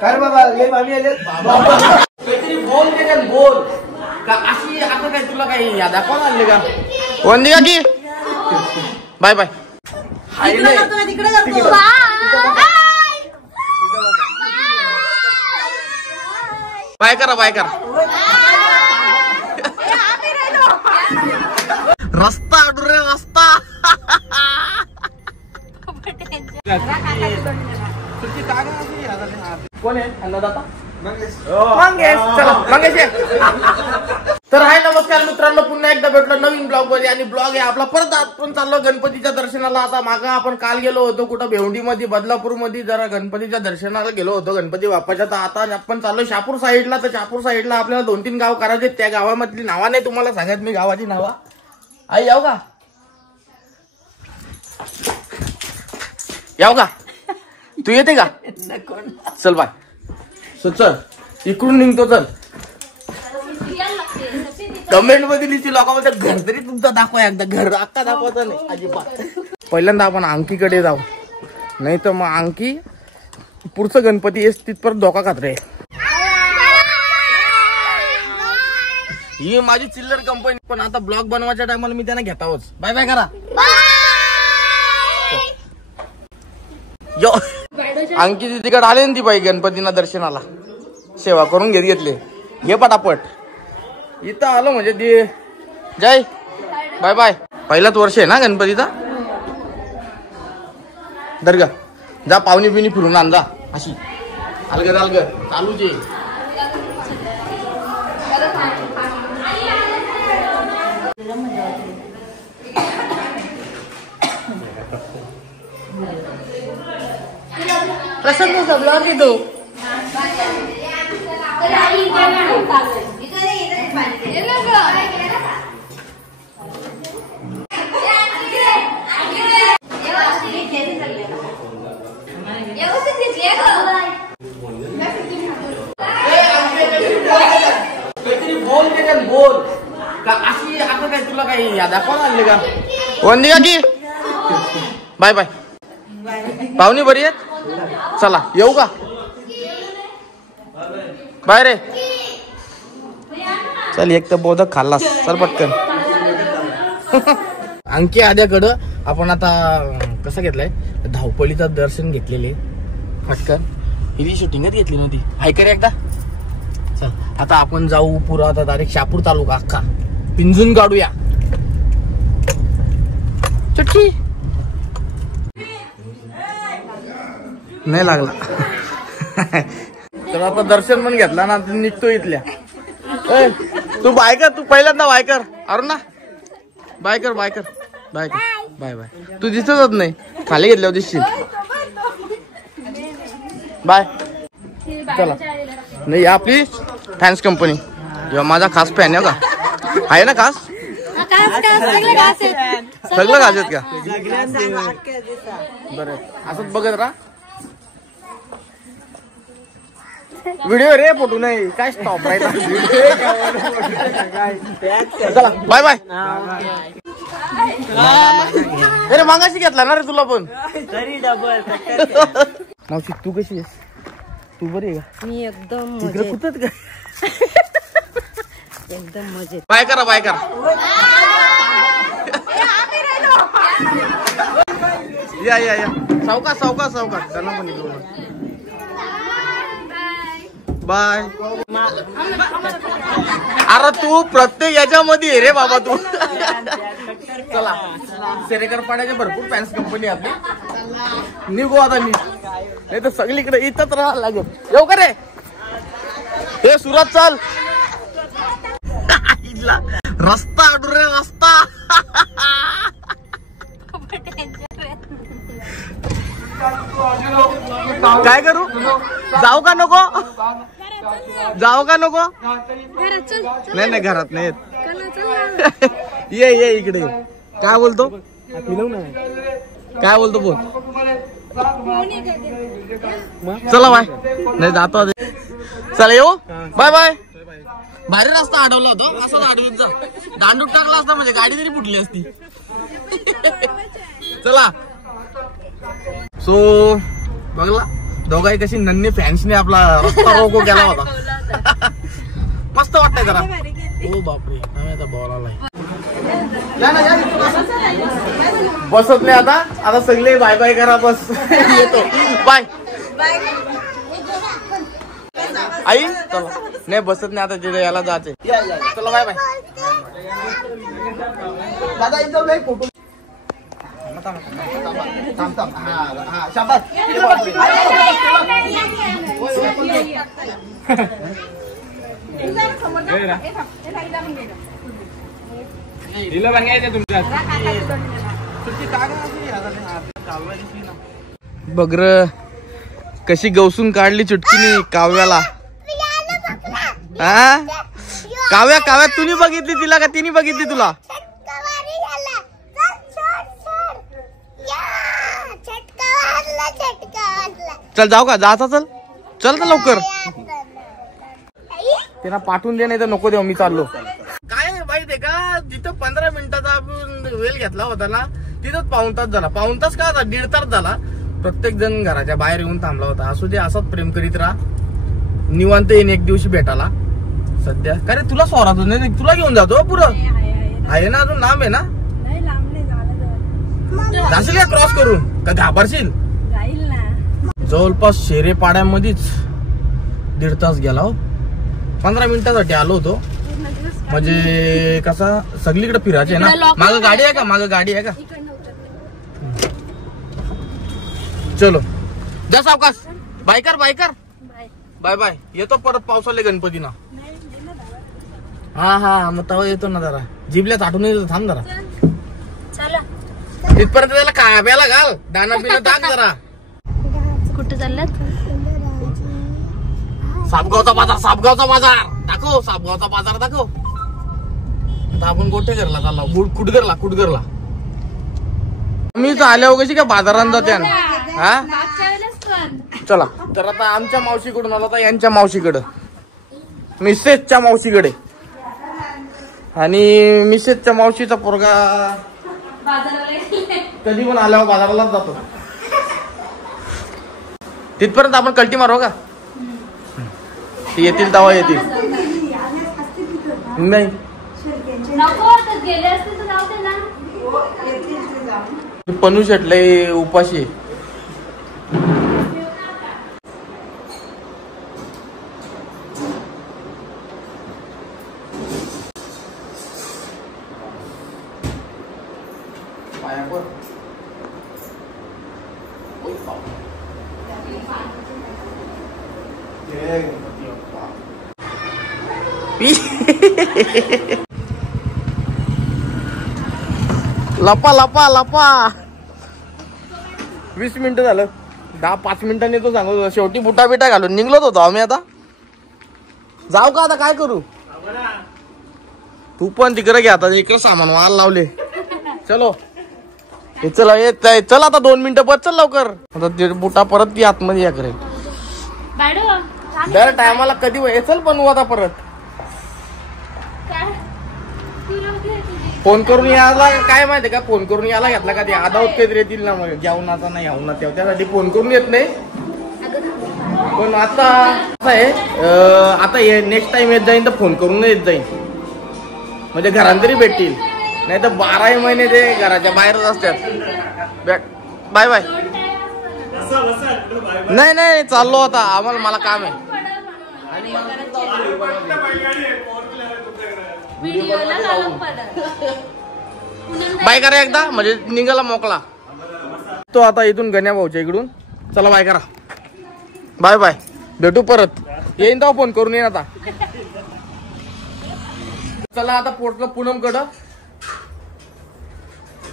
काय बाबा लय मामी आले बाबा काहीतरी बोल दे का बोल का अशी आता काय तुला काही याद दाखवा आणले का वंदिका की बाय बाय बाय करा बाय करा रस्ता अडू रे रस्ता कोण आहे अन्नदाता मंगेश चला मंगेश तर हाय नमस्कार मित्रांनो पुन्हा एकदा भेटलो नवीन ब्लॉग मध्ये आणि ब्लॉग आहे आपला परत आपण चाललो गणपतीच्या दर्शनाला आता मागं आपण काल गेलो होतो कुठं भेवंडी मध्ये बदलापूर मध्ये जरा गणपतीच्या दर्शनाला गेलो होतो गणपती बाप्पाच्या तर आता आपण चाललो शहापूर साईडला तर शहापूर साईडला आपल्याला 2-3 गाव करायचे त्या गावामधली नावा नाही तुम्हाला सांगत मी गावाची नावा आई याव का याव का तू येते का चल बाय चल इकडून निघतो चल कमेंट मध्ये लिहिली लोकांमध्ये घर तरी तुमचा दाखवा एकदा घर अक्का दाखवायचा नाही अजिबात पहिल्यांदा आपण अंकीकडे जाऊ नाही तर मग अंकी पुढचं गणपती येस तिथपर्यंत धोका खात्री ही माझी चिल्लर कंपनी पण आता ब्लॉग बनवायच्या टायमाला मी त्यांना घेतावच बाय बाय करा यो अंकी तिकडे आले ना ती बाई गणपतीना दर्शनाला सेवा करून घेतले घे पटापट इथं आलो म्हणजे ते जय बाय बाय पहिलाच वर्ष आहे ना गणपतीचा दर्गा जा पाहुणी बिनी फिरून आण जा अशी अलगद अलगद चालूच आहे प्रसन्न ब्लॉग आहे तो बोल दे का बोल का अशी आता काय तुला काही याद दाखवा आणले का वंदिका की बाय बाय पाहुणी बरी आहेत चला येऊ का बाय रे चल एक तर बोधक खाल्लास चल पटकन अंकी आद्याकडं आपण आता कसं घेतलंय धावपळीचं दर्शन घेतलेले पटकन हिरी शूटिंगच घेतली नव्हती ऐका रे एकदा चल आता आपण जाऊ पुरा आता डायरेक्ट शहापूर तालुका अख्खा पिंजून काढूया चुटकी नाही लागला तर आता दर्शन पण घेतला ना निघतो इथल्या तू बाय कर तू पहिल्यांदा बाय कर अरे ना बाय कर बाय कर बाय कर बाय बाय तू दिसतच नाही खाली घेतल्यावर दिसशील बाय चला नाही आपली फॅन्स कंपनी जेव्हा माझा खास फॅन आहे का आहे ना खास सगळं घास आहेत का बरं असंच बघत राहा व्हिडिओ रे फोटो नाही काय स्टॉप राहायचा चला बाय बाय अरे मागाशी घेतला ना रे तुला पण मावशी तू कशी आहेस तू बरी आहे का मी एकदम तिकडे कुठत का एकदम मजेत बाय करा बाय करा या या या सावकाश सावकाश सावकाश त्यांना पण बाय अरे तू प्रत्येक याच्यामध्ये रे बाबा तू चला सेरेकर पाण्याचे भरपूर फॅन्स कंपनी आपली निघू आता मी नाही तर सगळीकडे इथंच राहायला लागेल येऊ का रे हे सुरत चाल रस्ता अडू रे रस्ता काय करू जाऊ का नको जाऊ का नको नाही नाही घरात नाही ये ये इकडे काय बोलतो काय बोलतो बोल चला बाय नाही जातो चला येऊ बाय बाय भारी रस्ता अडवला होता असं अडवीचा दांडूक टाकला असता म्हणजे गाडी तरी फुटली असती चला सो बघला दोघाही कशी नन्नी फॅन्सने आपला रस्ता रोको केला होता. मस्त वाटतंय जरा. हो बापरे आता बॉल आलाय. बसत नाही आता सगळे बाय बाय करा बस. येतो बाय आई. चला नाही बसत नाही आता जिथे याला जायचे. चला बाय बाय. दादा इथं नाही फोटो. बगर कशी गवसून काढली चुटकीने काव्याला. हा काव्या तुम्ही बघितली तिला का तिने बघितली तुला. चल जाऊ का जायचा. चल तर लवकर. त्यांना पाठवून दे नाही तर नको देऊ. मी चाललो. काय माहितीये का जिथं 15 मिनिटाचा आपण वेळ घेतला होता ना तिथंच पाऊण तास झाला. पाऊण तास का 1.5 तास झाला. प्रत्येक जण घराच्या बाहेर येऊन थांबला होता. असू दे असाच प्रेम करीत राहा. निवांत येईन एक दिवशी भेटाला. सध्या का रे तुला सोरा तुला घेऊन जातो पुरं आहे ना. अजून लांब आहे ना. जाशील का क्रॉस करून का घाबरशील. जवळपास शेरेपाड्यामध्येच 1.5 तास गेला हो. 15 मिनिटासाठी आलो होतो. म्हणजे कसा सगळीकडे फिरायचे ना. मागं गाडी आहे का. मागं गाडी आहे का. चलो जा सावकाश. बायकर बाय बाय. येतो परत पावसाले गणपतीना. हा मग तेव्हा येतो ना. जरा जिबल्यात आठवून येतो. थांब जरा. तिथपर्यंत त्याला काब्याला घाल. दाना बिना टाक जरा. कुठे चाललात. सापगावचा बाजार दाखव. सापगावचा बाजार दाखव. आता आपण गोठे घरला चालला. कुटगरला मी आल्यावर कशी का बाजारात जाते. हा चला. तर आता आमच्या मावशीकडून आला. आता यांच्या मावशीकडं मिसेसच्या मावशीकडे. आणि मिसेसच्या मावशीचा पोरगा कधी पण आल्यावर बाजारालाच जातो. तिथपर्यंत आपण कल्टी मारू का. ते येतील तेव्हा येतील. नाही पनू शेटलंय उपाशी. लपा 20 मिनिटं झालं. 10-5 मिनिटांनी तो सांगू. शेवटी बुटा बिटा घालून निघलोच होतो आम्ही. आता जाऊ का. आता काय करू. तू पण तिकडे घ्या. आता इकडे सामान वाल लावले. चलो चला येत चल. आता 2 मिनिटं बस. चल लवकर. आता बुटा परत ती आतमध्ये या करेल. दर टायमाला कधी चल पण आता परत फोन करून यायला. काय माहितीये का फोन करून यायला घेतला का ते आधावत काहीतरी येतील ना. मग जेवणाचा नाही येऊन त्यासाठी फोन करून येत नाही. पण आता आहे आता नेक्स्ट टाइम येत जाईन तर फोन करून येत जाईन. म्हणजे घरात तरी भेटतील. नाही तर 12 महिने ते घराच्या बाहेरच असतात. Bye bye. नाही चाललो आता. मला काम आहे. बाय करा एकदा म्हणजे निघाला मोकळा तो. आता इथून गण्या भाऊच्या इकडून चला बाय करा. Bye bye. भेटू परत. येईन तेव्हा फोन करून येईन. आता चला आता पोटलं पूनम कडं.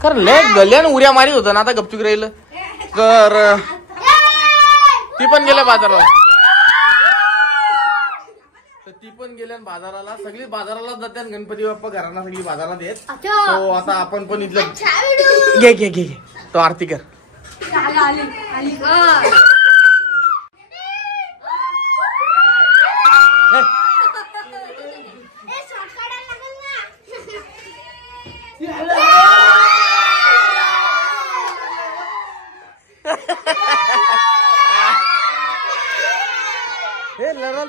कारण लय गल्यान उड्या मारी होत ना. आता गपचूक राहिलं तर ती पण गेल्या बाजाराला. ती पण गेल्या बाजाराला. सगळी बाजाराला जातात. गणपती बाप्पा घरांना सगळी बाजारात येत. तो आता आपण पण इथलं घे तो आरती कर.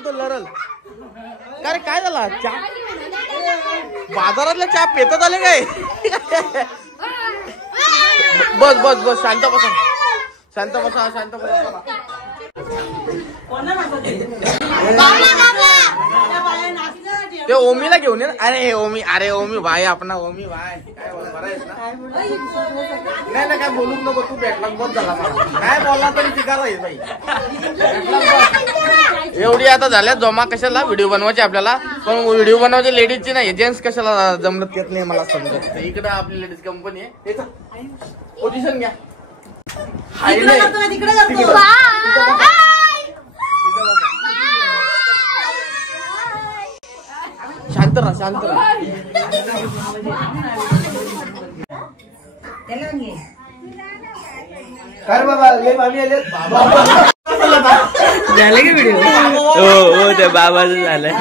तो लरल. काय रे काय झाला चहा बाजारातल्या चहा पेतात आले काय. बस बस बस शांत बसा शांत बसा शांत बसा. ते ओमीला घेऊन ये. अरे ओमी भाई आपला ओमी भाई काय बरं आहेस ना. नाही ना काय बोलूच नको तू भेटला बस झाला मला काय बोलला तरी चिकार आहे भाई. एवढी आता झाल्या जमा कशाला व्हिडिओ बनवायची आपल्याला पण व्हिडिओ बनवायची लेडीजची नाही जेंट्स कशाला जमत येत नाही मला समजत. इकडे आपली लेडीज कंपनी आहे पोझिशन घ्या. शांत राहा शांत राहा. काय बाबा लय मामी आले झाले की व्हिडिओ. हो ते बाबाचं झालंय.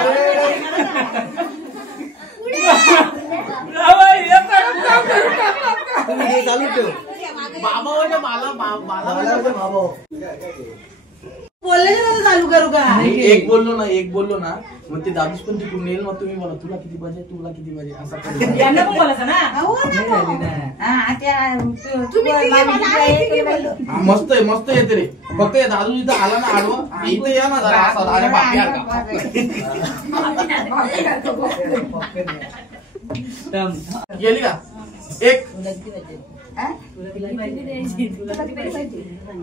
चालू ठेव बाबा म्हणजे मला बोलले चालू करू का. एक बोललो ना मग ते दादूस पण तिकडून येईल मग तुम्ही बोला तुला किती पाहिजे तुला किती पाहिजे असं यांना पण बोलायचं ना. मस्त आहे मस्त येते रे. फक्त दादू इथं आला ना आडवा इथं या ना जरा असा आणि गेली का एक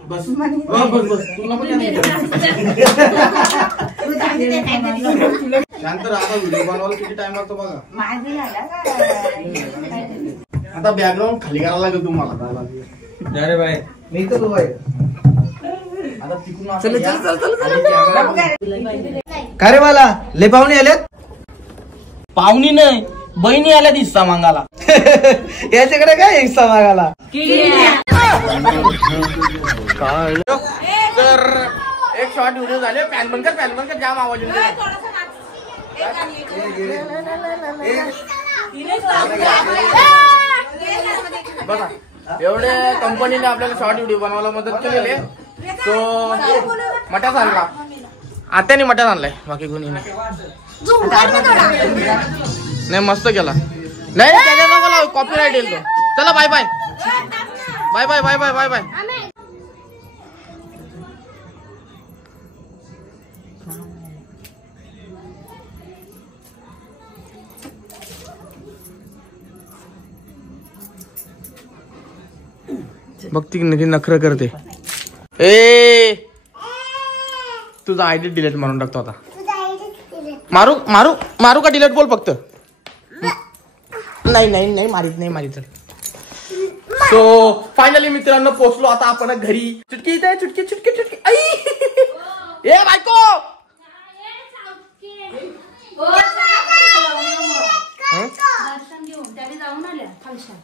बस बस बस तुला पण शांत राहा. व्हिडिओ बनवायला किती टाइम लागतो बघा. आता बॅकग्राऊंड खाली करायला लागेल तुम्हाला. अरे बाय मी तर बाय आता तिकडून काय रे मला लय पाहुणे आलेत. पाहुणी नाही बहिणी आल्या दिसता मागाला. याच्याकडे काय हिस्सा मागायला. तर एक शॉर्ट व्हिडिओ झाले. पॅन बंद कर जाम आवाज येतो. बघा एवढे कंपनीने आपल्याला शॉर्ट व्हिडिओ बनवायला मदत केलेली आहे. तो मटाच आणला आत्याने मटण आणलाय बाकी कोणी नाही. नाही मस्त केला. नाही त्याच्या नको कॉपीराइट येईल तो. चला bye bye bye bye bye bye bye bye. बघती की नखरं करते. ए तुझा आयडी डिलीट मारून टाकतो आता. मारू मारू मारू का डिलीट बोल फक्त. नाही मारीत. सो फायनली मित्रांनो पोहोचलो आता आपण घरी. चुटकी इथे चुटकी आई ए बायको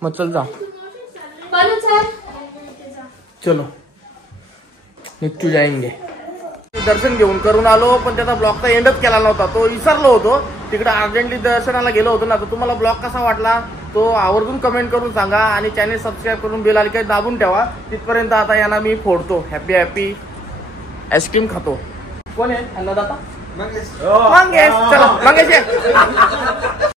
मग चल जा चलो निघू जाएंगे. दर्शन घेऊन करून आलो पण त्याचा ब्लॉगचा एंडच केला नव्हता. तो विसरलो होतो तिकडे अर्जंटली दर्शनाला गेलो होतो ना. तर तुम्हाला ब्लॉग कसा वाटला तो आवर्जून कमेंट करून सांगा आणि चॅनल सबस्क्राईब करून बेल आयकॉन दाबून ठेवा. तिथपर्यंत आता यांना मी फोडतो. हॅपी आईस्क्रीम खातो. कोण आहे अन्नदाता मंगेश. चला मंगेश